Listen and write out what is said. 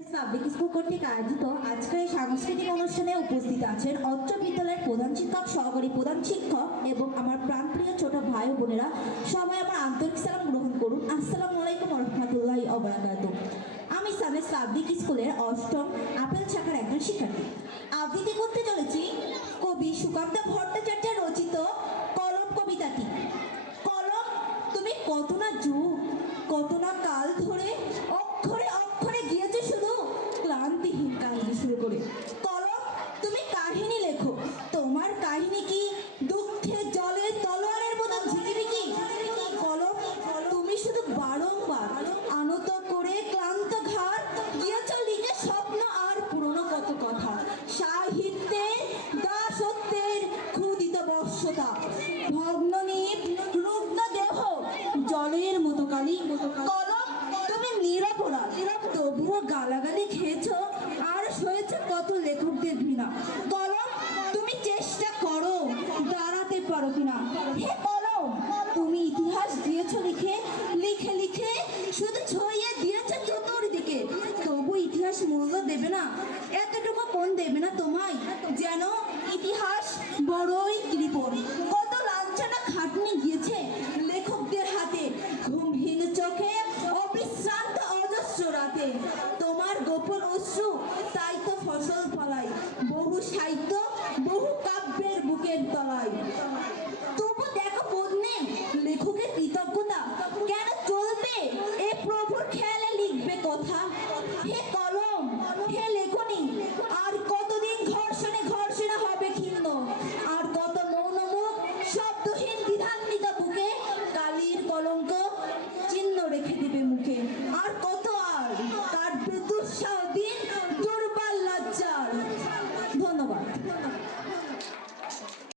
Public school কর্তৃক আয়োজিত আজকের এই সাংস্কৃতিক অনুষ্ঠানে উপস্থিত আছেন অত্র বিদ্যালয়ের প্রধান শিক্ষক, সহকারী প্রধান শিক্ষক এবং আমার প্রাণপ্রিয় ছোট ভাই বোনেরা। সবাই আমার আন্তরিক সালাম গ্রহণ করুন। আসসালামু আলাইকুম রহমতুল্লাহ অবরাকাত আমি সামেস পাবলিক স্কুলের অষ্টম আপেল শাখার একজন শিক্ষার্থী। আবৃত্তি করতে চলেছি কবি সুকান্ত ভট্টাচার্য রচিত কলম কবিতাটি। কলম, তুমি কত না যুগ রুগ্ন দেহ, জলের মতো তুমি তবুও গালাগালি খেয়েছ আর সয়েছ কত লেখকদের ঘৃণা। কলম, তুমি চেষ্টা করো দাঁড়াতে পারো কিনা। হে কলম, তুমি ইতিহাস দিয়েছ লিখে লিখে লিখে শুধু ছড়িয়ে দিয়েছ চতুর্দিকে। তবু ইতিহাস মূল্য দেবে না। এতটুকু কোন দেবে না তোমায়। যেন ইতিহাস বড়ই তাই তো ফসল ফলায় বহু সাহিত্য, বহু কাব্যের বুকের তলায়। তবু দেখো বদনে লেখকের কৃতজ্ঞতা। কেন চলবে? এ প্রভুর খেয়ালে লিখবে কথা। 你坐那吧你吧